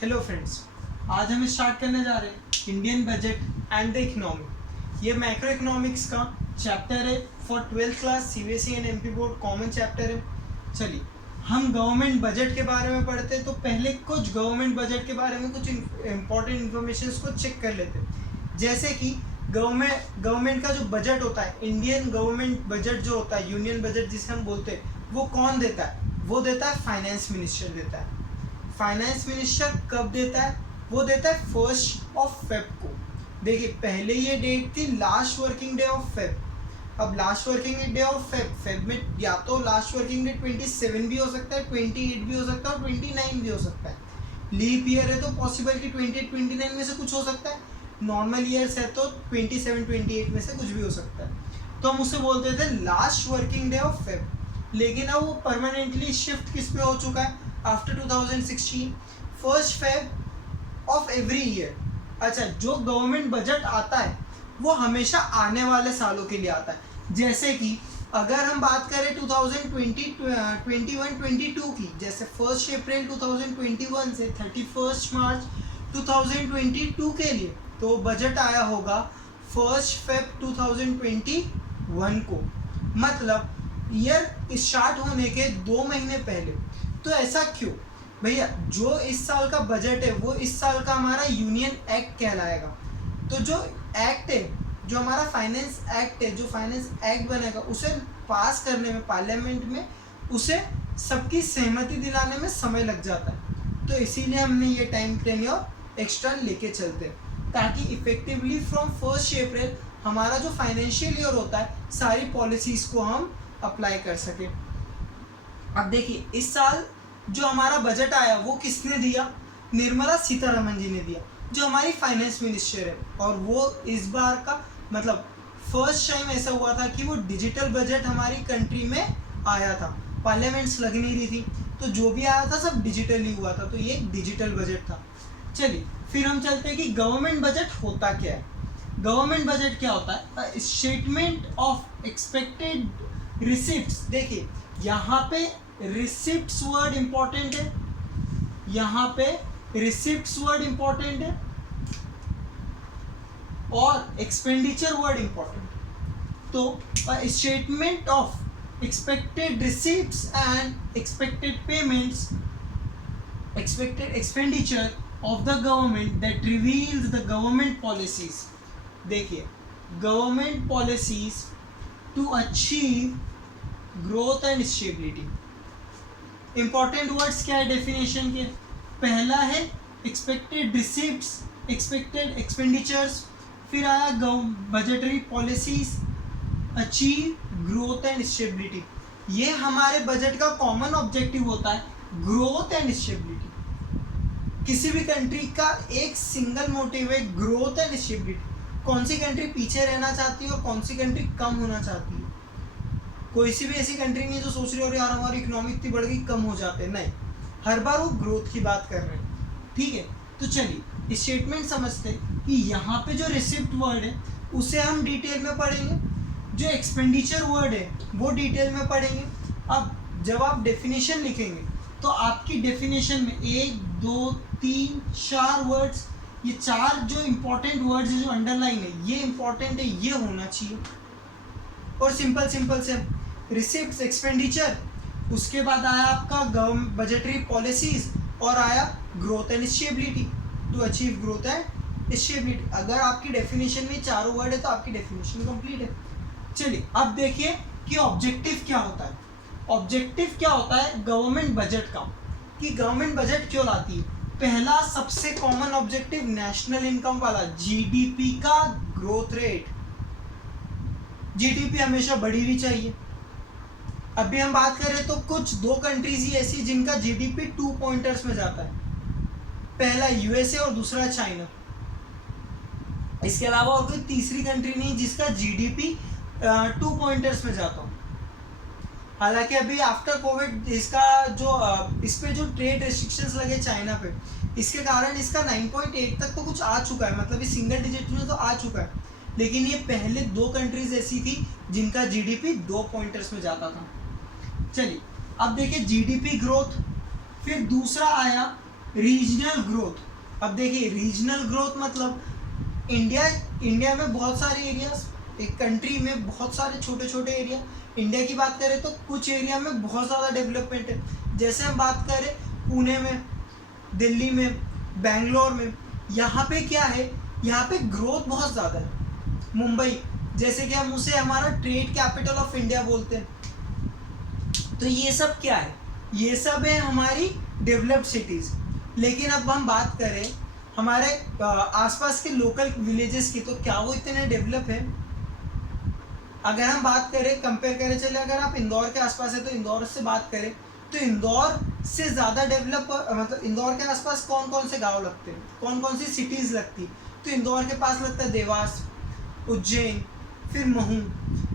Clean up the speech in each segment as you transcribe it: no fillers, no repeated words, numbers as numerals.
Hello friends, आज हम start करने जा रहे हैं Indian budget and the economy. ये मैक्रो इकोनॉमिक्स का चैप्टर है for 12th class CBSE and MP board common chapter है। चलिए हम गवर्नमेंट बजट के बारे में पढ़ते हैं, तो पहले कुछ गवर्नमेंट बजट के बारे में कुछ इंपॉर्टेंट इन्फॉर्मेशन को चेक कर लेते हैं। जैसे कि गवर्नमेंट का जो बजट होता है, इंडियन गवर्नमेंट बजट जो होता है, यूनियन बजट जिसे हम बोलते हैं, वो कौन देता है? वो देता है फाइनेंस मिनिस्टर देता है। फाइनेंस मिनिस्टर कब देता है? वो देता है 1 फेब को। देखिए पहले ये डेट थी last working day of Feb. अब last working day of Feb में या तो लास्ट वर्किंग डे 27 भी हो सकता है, 28 भी हो सकता है और 29 भी हो सकता है। लीप ईयर है तो पॉसिबल कि 28 29 में से कुछ हो सकता है। नॉर्मल ईयर्स है तो 27 28 में से कुछ भी हो सकता है। तो हम उसे बोलते थे last working day of Feb. लेकिन अब वो परमानेंटली शिफ्ट किस पे हो चुका है? After 2016 1 Feb of every year. अच्छा, जो गवर्नमेंट बजट आता है वो हमेशा आने वाले सालों के लिए आता है। जैसे कि अगर हम बात करें 2021-22 की, जैसे 1 अप्रैल 2021 से 31 मार्च 2022 के लिए, तो बजट आया होगा 1 फेब 2021 को, मतलब ईयर स्टार्ट होने के 2 महीने पहले। तो ऐसा क्यों भैया? जो इस साल का बजट है वो इस साल का हमारा यूनियन एक्ट कहलाएगा। तो जो एक्ट है, जो हमारा फाइनेंस एक्ट है, जो फाइनेंस एक्ट बनेगा, उसे पास करने में पार्लियामेंट में उसे सबकी सहमति दिलाने में समय लग जाता है। तो इसीलिए हमने ये टाइम टेन्योर एक्स्ट्रा लेके चलते हैं, ताकि इफेक्टिवली फ्रॉम 1 अप्रैल हमारा जो फाइनेंशियल ईयर होता है सारी पॉलिसीज को हम अप्लाई कर सके। अब देखिए इस साल जो हमारा बजट आया वो किसने दिया? निर्मला सीतारमन जी ने दिया, जो हमारी फाइनेंस मिनिस्टर है। और वो इस बार का मतलब फर्स्ट टाइम ऐसा हुआ था कि वो डिजिटल बजट हमारी कंट्री में आया था। पार्लियामेंट्स लग नहीं रही थी, तो जो भी आया था सब डिजिटली हुआ था। तो ये एक डिजिटल बजट था। चलिए फिर हम चलते हैं कि गवर्नमेंट बजट होता क्या है। गवर्नमेंट बजट क्या होता है? Statement of expected receipts. देखिए यहाँ पे रिसिप्ट्स वर्ड इंपॉर्टेंट है, यहाँ पे रिसिप्ट्स वर्ड इंपॉर्टेंट है और एक्सपेंडिचर वर्ड इंपॉर्टेंट। तो statement of expected receipts and expected payments, expected expenditure of the government that reveals the government policies. देखिए government policies to achieve growth and stability. Important words क्या है definition के? पहला है expected receipts, expected expenditures, फिर आया budgetary policies, achieve growth and stability. ये हमारे बजट का कॉमन ऑब्जेक्टिव होता है, ग्रोथ एंड स्टेबिलिटी। किसी भी कंट्री का एक सिंगल मोटिव है, ग्रोथ एंड स्टेबिलिटी। कौन सी कंट्री पीछे रहना चाहती है और कौन सी कंट्री कम होना चाहती है? कोई सी भी ऐसी कंट्री नहीं जो सोच रही हो यार हमारी इकोनॉमी इतनी बढ़ गई कम हो जाते, नहीं, हर बार वो ग्रोथ की बात कर रहे हैं। ठीक है, तो चलिए स्टेटमेंट समझते हैं कि यहाँ पे जो रिसिप्ट वर्ड है उसे हम डिटेल में पढ़ेंगे, जो एक्सपेंडिचर वर्ड है वो डिटेल में पढ़ेंगे। अब जब आप डेफिनेशन लिखेंगे तो आपकी डेफिनेशन में 1 2 3 4 वर्ड्स, ये 4 जो इंपॉर्टेंट वर्ड्स है, जो अंडरलाइन है, ये इंपॉर्टेंट है, ये होना चाहिए। और सिंपल से रिसिप्ट्स, एक्सपेंडिचर, उसके बाद आया आपका बजटरी पॉलिसीज और आया growth and stability, to achieve growth and stability. अगर आपकी डेफिनेशन में 4 वर्ड है तो आपकी डेफिनेशन कंप्लीट है। चलिए अब देखिए कि ऑब्जेक्टिव क्या होता है। ऑब्जेक्टिव क्या होता है गवर्नमेंट बजट का, कि गवर्नमेंट बजट क्यों लाती है? पहला सबसे कॉमन ऑब्जेक्टिव नेशनल इनकम वाला, जीडीपी का ग्रोथ रेट। जीडीपी हमेशा बढ़ी भी चाहिए। अभी हम बात करें तो कुछ 2 कंट्रीज ही ऐसी जिनका जीडीपी 2 पॉइंटर्स में जाता है, पहला यूएसए और दूसरा चाइना। इसके अलावा और कोई तीसरी कंट्री नहीं जिसका जीडीपी 2 पॉइंटर्स में जाता हो। हालांकि अभी आफ्टर कोविड इसका जो इस पे जो ट्रेड रेस्ट्रिक्शंस लगे चाइना पे, इसके कारण इसका 9.8 तक तो कुछ आ चुका है, मतलब ये सिंगल डिजिट में तो आ चुका है। लेकिन ये पहले 2 कंट्रीज ऐसी थी जिनका जीडीपी 2 पॉइंटर्स में जाता था। चलिए अब देखिए जीडीपी ग्रोथ, फिर दूसरा आया रीजनल ग्रोथ, अब देखिए रीजनल ग्रोथ मतलब इंडिया में बहुत सारे एरियाज, एक कंट्री में बहुत सारे छोटे छोटे एरिया। इंडिया की बात करें तो कुछ एरिया में बहुत ज़्यादा डेवलपमेंट है। जैसे हम बात करें पुणे में, दिल्ली में, बेंगलोर में, यहाँ पे क्या है, यहाँ पे ग्रोथ बहुत ज़्यादा है। मुंबई, जैसे कि हम उसे हमारा ट्रेड कैपिटल ऑफ इंडिया बोलते हैं। तो ये सब क्या है, ये सब है हमारी डेवलप्ड सिटीज़। लेकिन अब हम बात करें हमारे आसपास के लोकल विलेजेस की, तो क्या वो इतने डेवलप है? अगर हम बात करें, कंपेयर करें, चले अगर आप इंदौर के आसपास है तो इंदौर से बात करें, तो इंदौर से ज़्यादा डेवलप, मतलब इंदौर के आसपास कौन कौन से गांव लगते हैं, कौन कौन सी सिटीज़ लगती है? तो इंदौर के पास लगता है देवास, उज्जैन, फिर महू।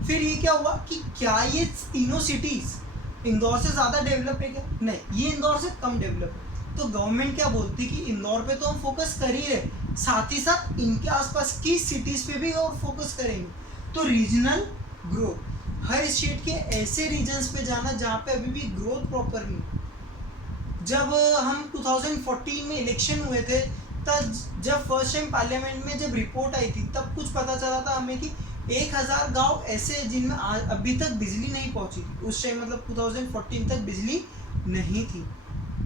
फिर ये क्या हुआ कि क्या ये तीनों सिटीज़ इंदौर से ज़्यादा डेवलप है क्या? नहीं, ये इंदौर से कम डेवलप है। तो गवर्नमेंट क्या बोलती कि इंदौर पे तो हम फोकस कर ही रहे, साथ ही साथ इनके आसपास की सिटीज़ पे भी और फोकस करेंगे। तो रीजनल ग्रोथ, हर स्टेट के ऐसे रीजन्स पे जाना जहाँ पे अभी भी ग्रोथ प्रॉपर नहीं। जब हम 2014 में इलेक्शन हुए थे, तब जब फर्स्ट टाइम पार्लियामेंट में जब रिपोर्ट आई थी, तब कुछ पता चला था हमें कि 1000 गांव ऐसे जिनमें अभी तक बिजली नहीं पहुंची थी। उस टाइम मतलब 2014 तक बिजली नहीं थी।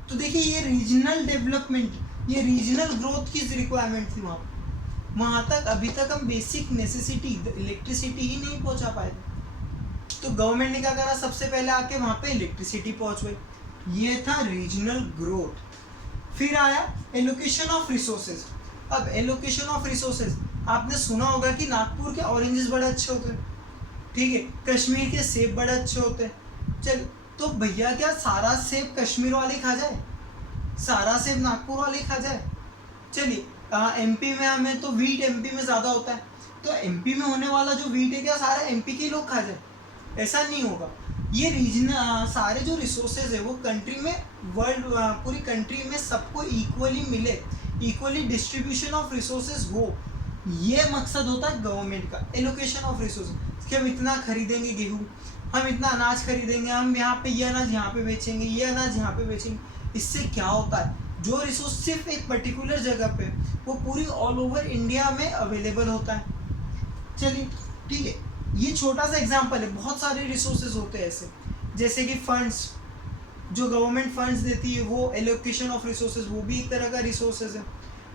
तो देखिए ये रीजनल डेवलपमेंट, ये रीजनल ग्रोथ की रिक्वायरमेंट थी वहाँ तक अभी तक हम बेसिक नेसेसिटी इलेक्ट्रिसिटी ही नहीं पहुँचा पाए थे। तो गवर्नमेंट ने क्या करा, सबसे पहले आके वहाँ पे इलेक्ट्रिसिटी पहुँचवाई। ये था रीजनल ग्रोथ। फिर आया एलोकेशन ऑफ रिसोर्सेज। अब एलोकेशन ऑफ रिसोर्सेज, आपने सुना होगा कि नागपुर के ऑरेंजेस बड़े अच्छे होते हैं, ठीक है, कश्मीर के सेब बड़े अच्छे होते हैं। चल, तो भैया क्या सारा सेब कश्मीर वाले खा जाए, सारा सेब नागपुर वाले खा जाए? चलिए, एमपी में हमें तो वीट एमपी में ज़्यादा होता है, तो एमपी में होने वाला जो वीट है क्या सारा एमपी के लोग खा जाए? ऐसा नहीं होगा। ये रीजन सारे जो रिसोर्सेज है वो कंट्री में, वर्ल्ड पूरी कंट्री में सबको इक्वली मिले, इक्वली डिस्ट्रीब्यूशन ऑफ रिसोर्सेज हो, ये मकसद होता है गवर्नमेंट का। एलोकेशन ऑफ रिसोर्सेज कि हम इतना खरीदेंगे गेहूँ, हम इतना अनाज खरीदेंगे, हम यहाँ पे ये अनाज यहाँ पे बेचेंगे, ये अनाज यहाँ पे बेचेंगे। इससे क्या होता है, जो रिसोर्स सिर्फ एक पर्टिकुलर जगह पे, वो पूरी ऑल ओवर इंडिया में अवेलेबल होता है। चलिए ठीक है, ये छोटा सा एग्जांपल है, बहुत सारे रिसोर्सेज होते हैं ऐसे। जैसे कि फंड्स, जो गवर्नमेंट फंड्स देती है वो एलोकेशन ऑफ रिसोर्सेज, वो भी एक तरह का रिसोर्सेज है,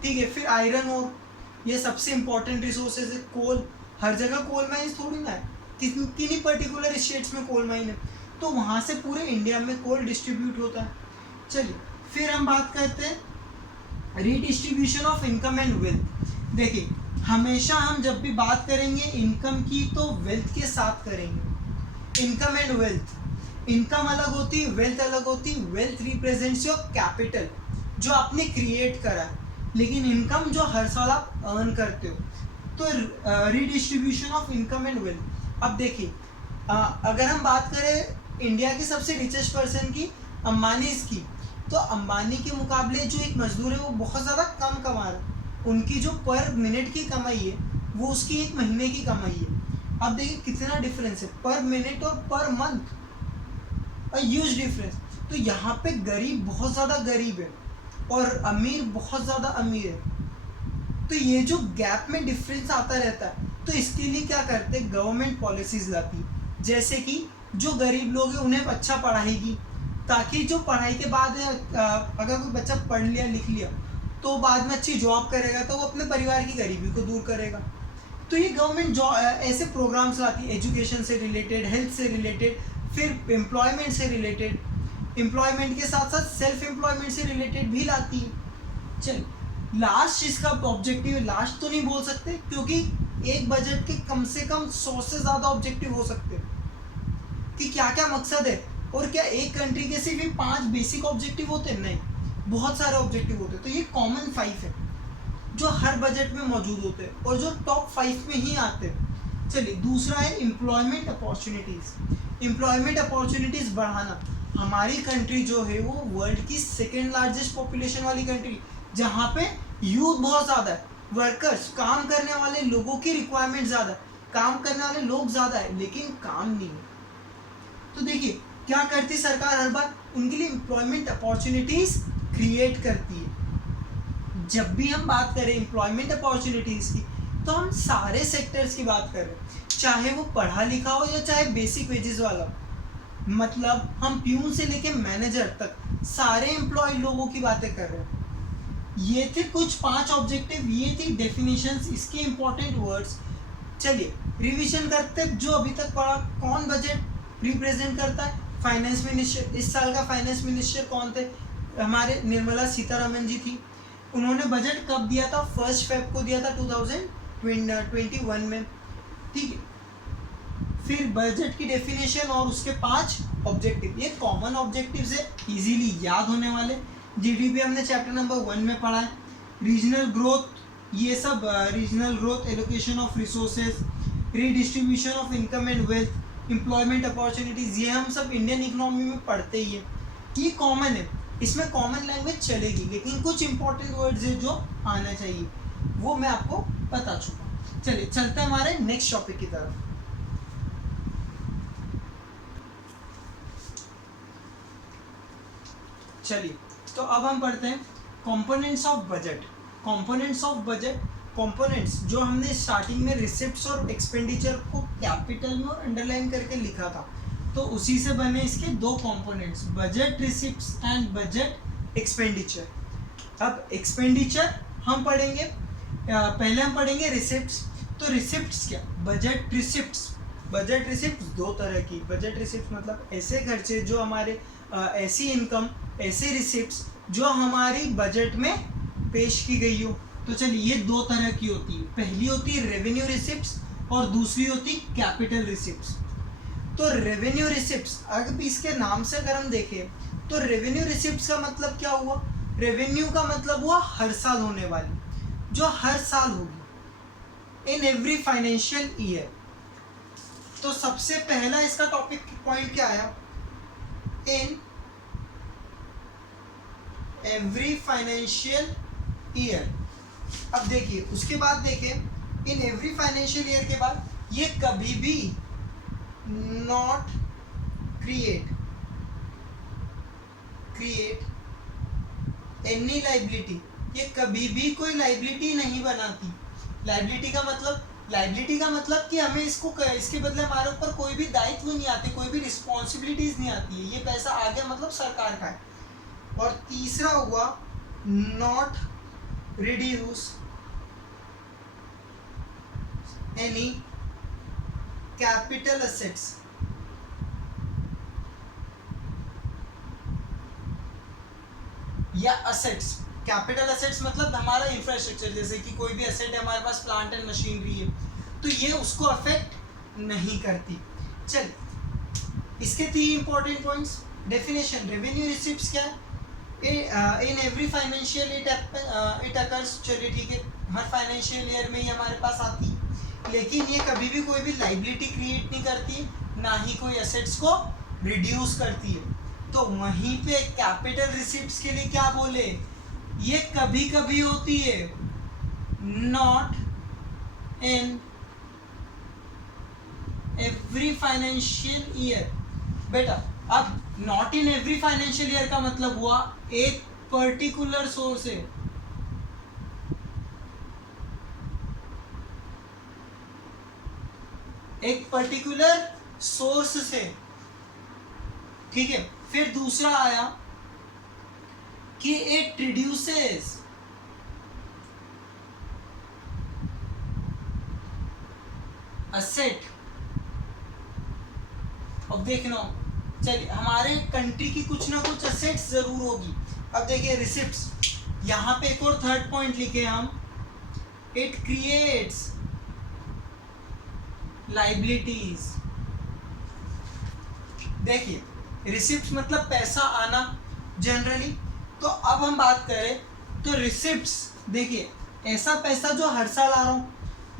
ठीक है। फिर आयरन और, ये सबसे इंपॉर्टेंट रिसोर्सेज है। कोल, हर जगह कोल माइन्स थोड़ी ना है, किन्हीं पर्टिकुलर स्टेट्स में कोल माइन है, तो वहाँ से पूरे इंडिया में कोल डिस्ट्रीब्यूट होता है। चलिए फिर हम बात करते हैं redistribution of income and wealth. देखिए हमेशा हम जब भी बात करेंगे इनकम की तो वेल्थ के साथ करेंगे। इनकम एंड वेल्थ, इनकम अलग होती है, वेल्थ अलग होती है। वेल्थ रिप्रेजेंट्स योर कैपिटल जो आपने क्रिएट करा है, लेकिन इनकम जो हर साल आप अर्न करते हो। तो redistribution of income and wealth. अब देखिए अगर हम बात करें इंडिया के सबसे रिचेस्ट पर्सन की, अंबानीज की, तो अंबानी के मुकाबले जो एक मजदूर है वो बहुत ज़्यादा कम कमा रहा है। उनकी जो पर मिनट की कमाई है वो उसकी एक महीने की कमाई है। अब देखिए कितना डिफरेंस है पर मिनट और पर मंथ, ह्यूज डिफरेंस। तो यहाँ पे गरीब बहुत ज़्यादा गरीब है और अमीर बहुत ज़्यादा अमीर है। तो ये जो गैप में डिफरेंस आता रहता है, तो इसके लिए क्या करते हैं, गवर्नमेंट पॉलिसीज लाती, जैसे कि जो गरीब लोग हैं उन्हें अच्छा पढ़ाएगी, ताकि जो पढ़ाई के बाद अगर कोई बच्चा पढ़ लिया लिख लिया तो बाद में अच्छी जॉब करेगा तो वो अपने परिवार की गरीबी को दूर करेगा। तो ये गवर्नमेंट ऐसे प्रोग्राम्स लाती है, एजुकेशन से रिलेटेड, हेल्थ से रिलेटेड, फिर एम्प्लॉयमेंट से रिलेटेड, एम्प्लॉयमेंट के साथ साथ सेल्फ एम्प्लॉयमेंट से रिलेटेड भी लाती है। चल लास्ट इसका ऑब्जेक्टिव, लास्ट तो नहीं बोल सकते क्योंकि एक बजट के कम से कम 100 से ज़्यादा ऑब्जेक्टिव हो सकते हैं कि क्या क्या मकसद है। और क्या एक कंट्री के सिर्फ 5 बेसिक ऑब्जेक्टिव होते हैं? नहीं, बहुत सारे ऑब्जेक्टिव होते हैं। तो ये कॉमन 5 है जो हर बजट में मौजूद होते हैं और जो टॉप 5 में ही आते हैं। चलिए दूसरा है एम्प्लॉयमेंट अपॉर्चुनिटीज़। एम्प्लॉयमेंट अपॉर्चुनिटीज़ बढ़ाना। हमारी कंट्री जो है वो वर्ल्ड की सेकेंड लार्जेस्ट पॉपुलेशन वाली कंट्री, जहाँ पे यूथ बहुत ज़्यादा है, वर्कर्स, काम करने वाले लोगों की रिक्वायरमेंट ज़्यादा है, काम करने वाले लोग ज़्यादा है लेकिन काम नहीं है। तो देखिए क्या करती सरकार हर बार, उनके लिए एम्प्लॉयमेंट अपॉर्चुनिटीज़ क्रिएट करती है। जब भी हम बात करें एम्प्लॉयमेंट अपॉर्चुनिटीज़ की, तो हम सारे सेक्टर्स की बात कर रहे हैं, चाहे वो पढ़ा लिखा हो या चाहे बेसिक वेजेस वाला हो। मतलब हम प्यून से लेके मैनेजर तक सारे एम्प्लॉय लोगों की बातें कर रहे हैं। ये थे कुछ 5 ऑब्जेक्टिव, ये थी डेफिनेशंस, इसके इंपॉर्टेंट वर्ड्स। चलिए रिवीजन करते हैं जो अभी तक पढ़ा। कौन बजट रिप्रेजेंट करता है? Finance minister. इस साल का फाइनेंस मिनिस्टर कौन थे? हमारे निर्मला सीतारमन जी थी। उन्होंने बजट कब दिया था? 1 फ़रवरी को दिया था 2021 में। ठीक है। फिर बजट की डेफिनेशन और उसके 5 ऑब्जेक्टिव, ये कॉमन ऑब्जेक्टिव है, इजीली याद होने वाले। जीडीपी हमने चैप्टर नंबर 1 में पढ़ा है। रीजनल ग्रोथ, ये सब regional growth, allocation of resources, redistribution of income and wealth, employment opportunities, ये हम सब इंडियन इकोनॉमी में पढ़ते ही है। ये कॉमन है, इसमें कॉमन लैंग्वेज चलेगी, लेकिन कुछ इंपॉर्टेंट वर्ड्स है जो आना चाहिए, वो मैं आपको बता चुका। चलिए चलते हैं हमारे नेक्स्ट टॉपिक की तरफ। चलिए तो अब हम पढ़ते हैं components of budget. Components of budget, components जो हमने स्टार्टिंग में रिसिप्ट्स और एक्सपेंडिचर को कैपिटल में और अंडरलाइन करके लिखा था, तो उसी से बने इसके 2 components, budget receipts and budget expenditure. अब एक्सपेंडिचर हम पढ़ेंगे, पहले हम पढ़ेंगे रिसिप्ट्स। तो रिसिप्ट्स क्या? Budget receipts. बजट रिसिप्ट्स 2 तरह की। बजट रिसिप्ट्स मतलब ऐसे खर्चे जो हमारे ऐसी इनकम, ऐसे रिसिप्ट्स जो हमारी बजट में पेश की गई हो। तो चलिए ये 2 तरह की होती है। पहली होती है रेवेन्यू रिसिप्ट्स और दूसरी होती कैपिटल रिसिप्ट्स। तो रेवेन्यू रिसिप्ट्स, अगर इसके नाम से अगर हम देखें तो रेवेन्यू रिसिप्ट्स का मतलब क्या हुआ? रेवेन्यू का मतलब हुआ हर साल होने वाली, जो हर साल होगी इन एवरी फाइनेंशियल ईयर। तो सबसे पहला इसका टॉपिक पॉइंट क्या आया? In every financial year. अब देखिए उसके बाद देखें इन एवरी फाइनेंशियल ईयर के बाद ये कभी भी नॉट क्रिएट एनी लाइबिलिटी, ये कभी भी कोई लाइबिलिटी नहीं बनाती। लाइबिलिटी का मतलब कि हमें इसके बदले हमारे ऊपर कोई भी दायित्व नहीं आते, कोई भी रिस्पॉन्सिबिलिटीज नहीं आती है। ये पैसा आ गया मतलब सरकार का है। और तीसरा हुआ not reduce any capital assets, या असेट्स। कैपिटल असेट्स मतलब हमारा इंफ्रास्ट्रक्चर, जैसे कि कोई भी असेट है हमारे पास, प्लांट एंड मशीनरी है, तो ये उसको अफेक्ट नहीं करती। चलिए इसके 3 important points. Definition, revenue receipts क्या है? In every financial it occurs. चलिए ठीक है, हर फाइनेंशियल ईयर में ही हमारे पास आती है, लेकिन ये कभी भी कोई भी लाइबिलिटी क्रिएट नहीं करती, ना ही कोई एसेट्स को रिड्यूस करती है। तो वहीं पे कैपिटल रिसिप्ट्स के लिए क्या बोले? ये कभी कभी होती है, not in every financial year. बेटा अब not in every financial year का मतलब हुआ एक पर्टिकुलर सोर्स है, एक पर्टिकुलर सोर्स से। ठीक है। फिर दूसरा आया कि इट रिड्यूसेस असेट। अब देखना, चलिए हमारे कंट्री की कुछ ना कुछ असेट्स जरूर होगी। अब देखिए रिसिप्ट्स, यहाँ पे एक और थर्ड पॉइंट लिखे हम, इट क्रिएट्स लाइबिलिटीज। देखिए रिसिप्ट्स मतलब पैसा आना जनरली। तो अब हम बात करें तो रिसिप्ट्स, देखिए ऐसा पैसा जो हर साल आ रहा हो,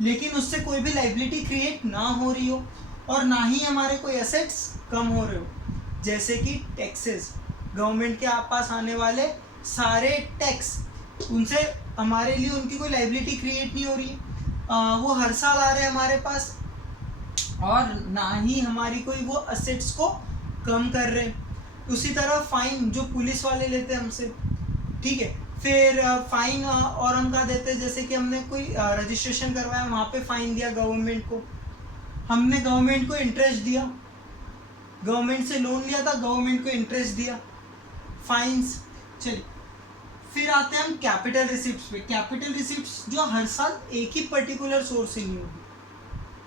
लेकिन उससे कोई भी लाइबिलिटी क्रिएट ना हो रही हो, और ना ही हमारे कोई एसेट्स कम हो रहे हो। जैसे कि टैक्सेस, गवर्नमेंट के पास आने वाले सारे टैक्स, उनसे हमारे लिए उनकी कोई लाइबिलिटी क्रिएट नहीं हो रही, वो हर साल आ रहे हैं हमारे पास, और ना ही हमारी कोई वो असेट्स को कम कर रहे हैं। उसी तरह फाइन जो पुलिस वाले लेते हैं हमसे, ठीक है। फिर फाइन और हम कहा देते हैं, जैसे कि हमने कोई रजिस्ट्रेशन करवाया, वहाँ पे फाइन दिया गवर्नमेंट को, हमने गवर्नमेंट को इंटरेस्ट दिया, गवर्नमेंट से लोन लिया था, गवर्नमेंट को इंटरेस्ट दिया, फाइन्स। चलिए फिर आते हैं हम कैपिटल रिसिप्ट्स पे। कैपिटल रिसिप्ट्स जो हर साल एक ही पर्टिकुलर सोर्स से नहीं होगी,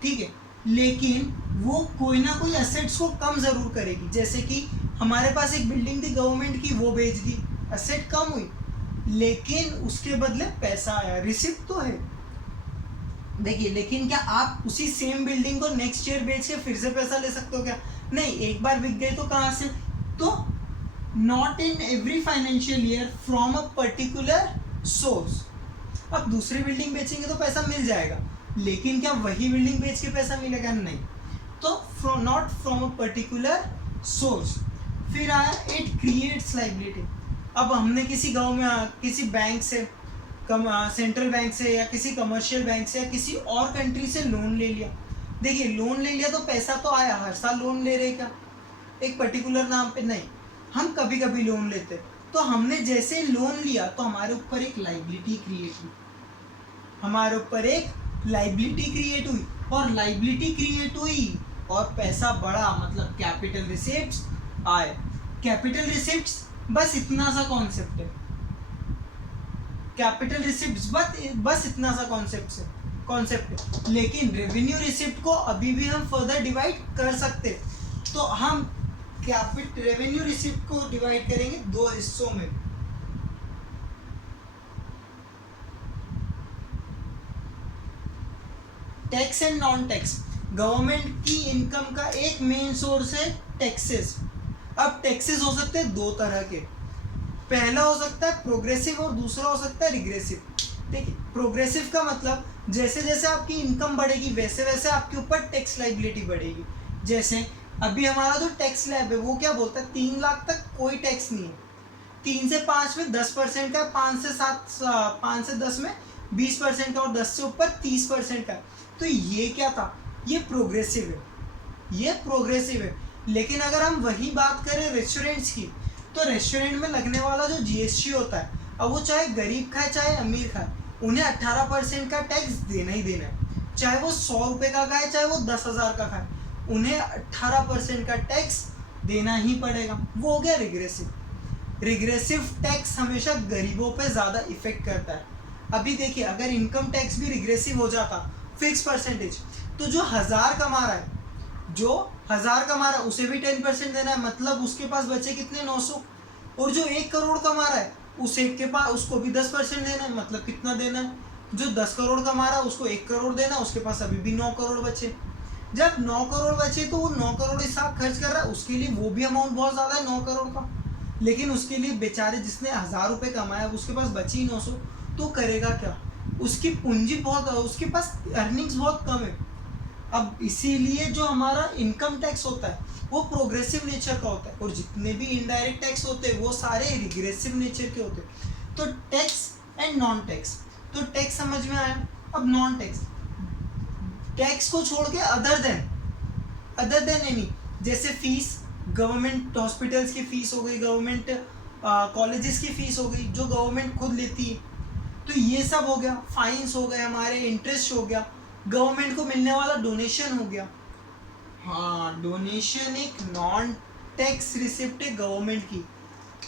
ठीक है, लेकिन वो कोई ना कोई एसेट्स को कम जरूर करेगी। जैसे कि हमारे पास एक बिल्डिंग थी गवर्नमेंट की, वो बेच दी, एसेट कम हुई, लेकिन उसके बदले पैसा आया, रिसिप्ट तो है। देखिए, लेकिन क्या आप उसी सेम बिल्डिंग को नेक्स्ट ईयर बेच के फिर से पैसा ले सकते हो क्या? नहीं, एक बार बिक गई तो कहाँ से? तो not in every financial year from a particular source. अब दूसरी बिल्डिंग बेचेंगे तो पैसा मिल जाएगा, लेकिन क्या वही बिल्डिंग बेच के पैसा मिलेगा? नहीं। तो not from a particular source. फिर आया इट क्रिएट्स लाइबिलिटी। अब हमने किसी गांव में किसी बैंक से, सेंट्रल बैंक से या किसी कमर्शियल बैंक से या किसी और कंट्री से लोन ले लिया। देखिए, लोन ले लिया तो पैसा तो आया, हर साल लोन ले रहे क्या एक पर्टिकुलर नाम पे? नहीं, हम कभी कभी लोन लेते। तो हमने जैसे लोन लिया तो हमारे ऊपर एक लाइबिलिटी क्रिएट हुई, हमारे ऊपर एक लाइबिलिटी क्रिएट हुई, और लाइबिलिटी क्रिएट हुई और पैसा बढ़ा, मतलब कैपिटल रिसिप्ट्स आए। कैपिटल रिसिप्ट्स बस इतना सा कॉन्सेप्ट है, कैपिटल रिसिप्ट्स बस इतना सा कॉन्सेप्ट है, लेकिन रेवेन्यू रिसिप्ट को अभी भी हम फर्दर डिवाइड कर सकते। तो हम रेवेन्यू रिसिप्ट को डिवाइड करेंगे दो हिस्सों में। Tax and non tax. Government की इनकम का एक मेन सोर्स है टैक्सेस। अब टैक्सेस हो सकते हैं दो तरह के, पहला हो सकता है प्रोग्रेसिव और दूसरा हो सकता है रिग्रेसिव। देखिए, प्रोग्रेसिव का मतलब जैसे जैसे आपकी इनकम बढ़ेगी वैसे वैसे आपके ऊपर टैक्स लाइबिलिटी बढ़ेगी। जैसे अभी हमारा जो टैक्स स्लैब है वो क्या बोलता है, 3 लाख तक कोई टैक्स नहीं है, 3 से 5 में 10% का, 5 से 10 में 20% का, और 10 से ऊपर 30% का। तो ये क्या था, ये प्रोग्रेसिव है, ये प्रोग्रेसिव है। लेकिन अगर हम वही बात करें रेस्टोरेंट्स की, तो रेस्टोरेंट में लगने वाला जो जीएसटी होता है, अब वो चाहे गरीब खाए चाहे अमीर खाए, उन्हें 18% का टैक्स देना ही देना है। चाहे वो 100 रुपये का खाए चाहे वो 10,000 का खाए, उन्हें 18% का टैक्स देना ही पड़ेगा। वो हो गया रिग्रेसिव। रिग्रेसिव टैक्स हमेशा गरीबों पे ज़्यादा इफेक्ट करता है। अभी देखिए, अगर इनकम टैक्स भी रिग्रेसिव हो जाता फिक्स परसेंटेज, तो जो 1000 कमा रहा है, उसे भी 10% देना है, मतलब उसके पास बचे कितने, 900। और जो 1 करोड़ कमा रहा है उसको भी 10% देना है, मतलब कितना देना है, जो 10 करोड़ कमा रहा है उसको 1 करोड़ देना है, उसके पास अभी भी 9 करोड़ बचे। जब 9 करोड़ बचे तो वो 9 करोड़ हिसाब खर्च कर रहा है, उसके लिए वो भी अमाउंट बहुत ज़्यादा है 9 करोड़ का, लेकिन उसके लिए बेचारे जिसने 1000 रुपये कमाया उसके पास बची ही 900, तो करेगा क्या? उसकी पूंजी बहुत, उसके पास अर्निंग्स बहुत कम है। अब इसीलिए जो हमारा इनकम टैक्स होता है वो प्रोग्रेसिव नेचर का होता है, और जितने भी इनडायरेक्ट टैक्स होते हैं वो सारे रिग्रेसिव नेचर के होते हैं। तो टैक्स एंड नॉन टैक्स, तो टैक्स समझ में आया। अब नॉन टैक्स, टैक्स को छोड़ के अदर देन एनी, जैसे फीस, गवर्नमेंट हॉस्पिटल्स की फीस हो गई, गवर्नमेंट कॉलेजेस की फीस हो गई जो गवर्नमेंट खुद लेती है, तो ये सब हो गया। फाइन्स हो गए हमारे, इंटरेस्ट हो गया, गवर्नमेंट को मिलने वाला डोनेशन हो गया। हाँ, डोनेशन एक नॉन टैक्स रिसिप्ट है गवर्नमेंट की।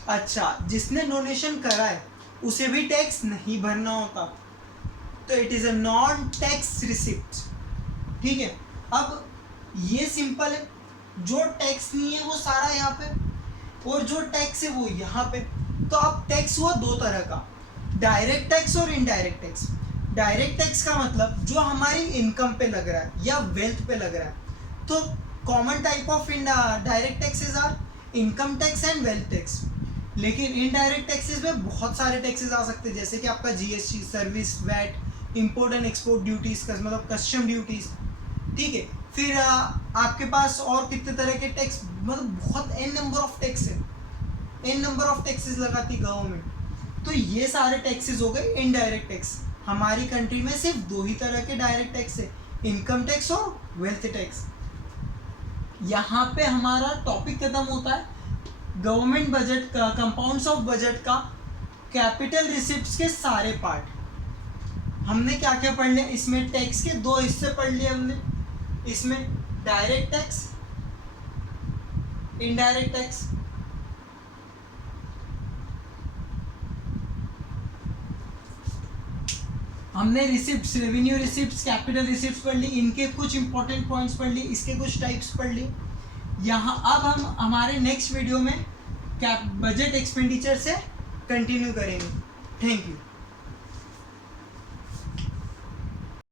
अच्छा, जिसने डोनेशन करा है उसे भी टैक्स नहीं भरना होता, तो it is a non tax receipt. ठीक है, अब ये सिंपल है, जो टैक्स नहीं है वो सारा यहाँ पे, और जो टैक्स है वो यहाँ पे। तो अब टैक्स हुआ दो तरह का, डायरेक्ट टैक्स और इनडायरेक्ट टैक्स। डायरेक्ट टैक्स का मतलब जो हमारी इनकम पे लग रहा है या वेल्थ पे लग रहा है। तो common type of direct taxes are income tax and wealth tax. लेकिन इनडायरेक्ट टैक्सेस में बहुत सारे टैक्सेस आ सकते हैं, जैसे कि आपका GST, service, VAT, import and export duties, मतलब कस्टम ड्यूटीज। ठीक है, फिर आपके पास और कितने तरह के टैक्स, मतलब बहुत एन नंबर ऑफ टैक्स है, एन नंबर ऑफ टैक्सेस लगाती गवर्नमेंट। तो ये सारे टैक्सेस हो गए इनडायरेक्ट टैक्स। हमारी कंट्री में सिर्फ 2 ही तरह के डायरेक्ट टैक्स है, इनकम टैक्स और वेल्थ टैक्स। यहाँ पे हमारा टॉपिक खत्म होता है गवर्नमेंट बजट का, कंपाउंड्स ऑफ बजट का कैपिटल रिसिप्ट्स के सारे पार्ट। हमने क्या क्या पढ़ लिया इसमें? टैक्स के दो हिस्से पढ़ लिए हमने। इसमें डायरेक्ट टैक्स, इनडायरेक्ट टैक्स। हमने receipts, revenue receipts, capital receipts पढ़ ली, इनके कुछ इंपॉर्टेंट पॉइंट्स पढ़ ली, इसके कुछ टाइप्स पढ़ ली। यहाँ अब हम हमारे नेक्स्ट वीडियो में क्या बजट एक्सपेंडिचर से कंटिन्यू करेंगे। Thank you.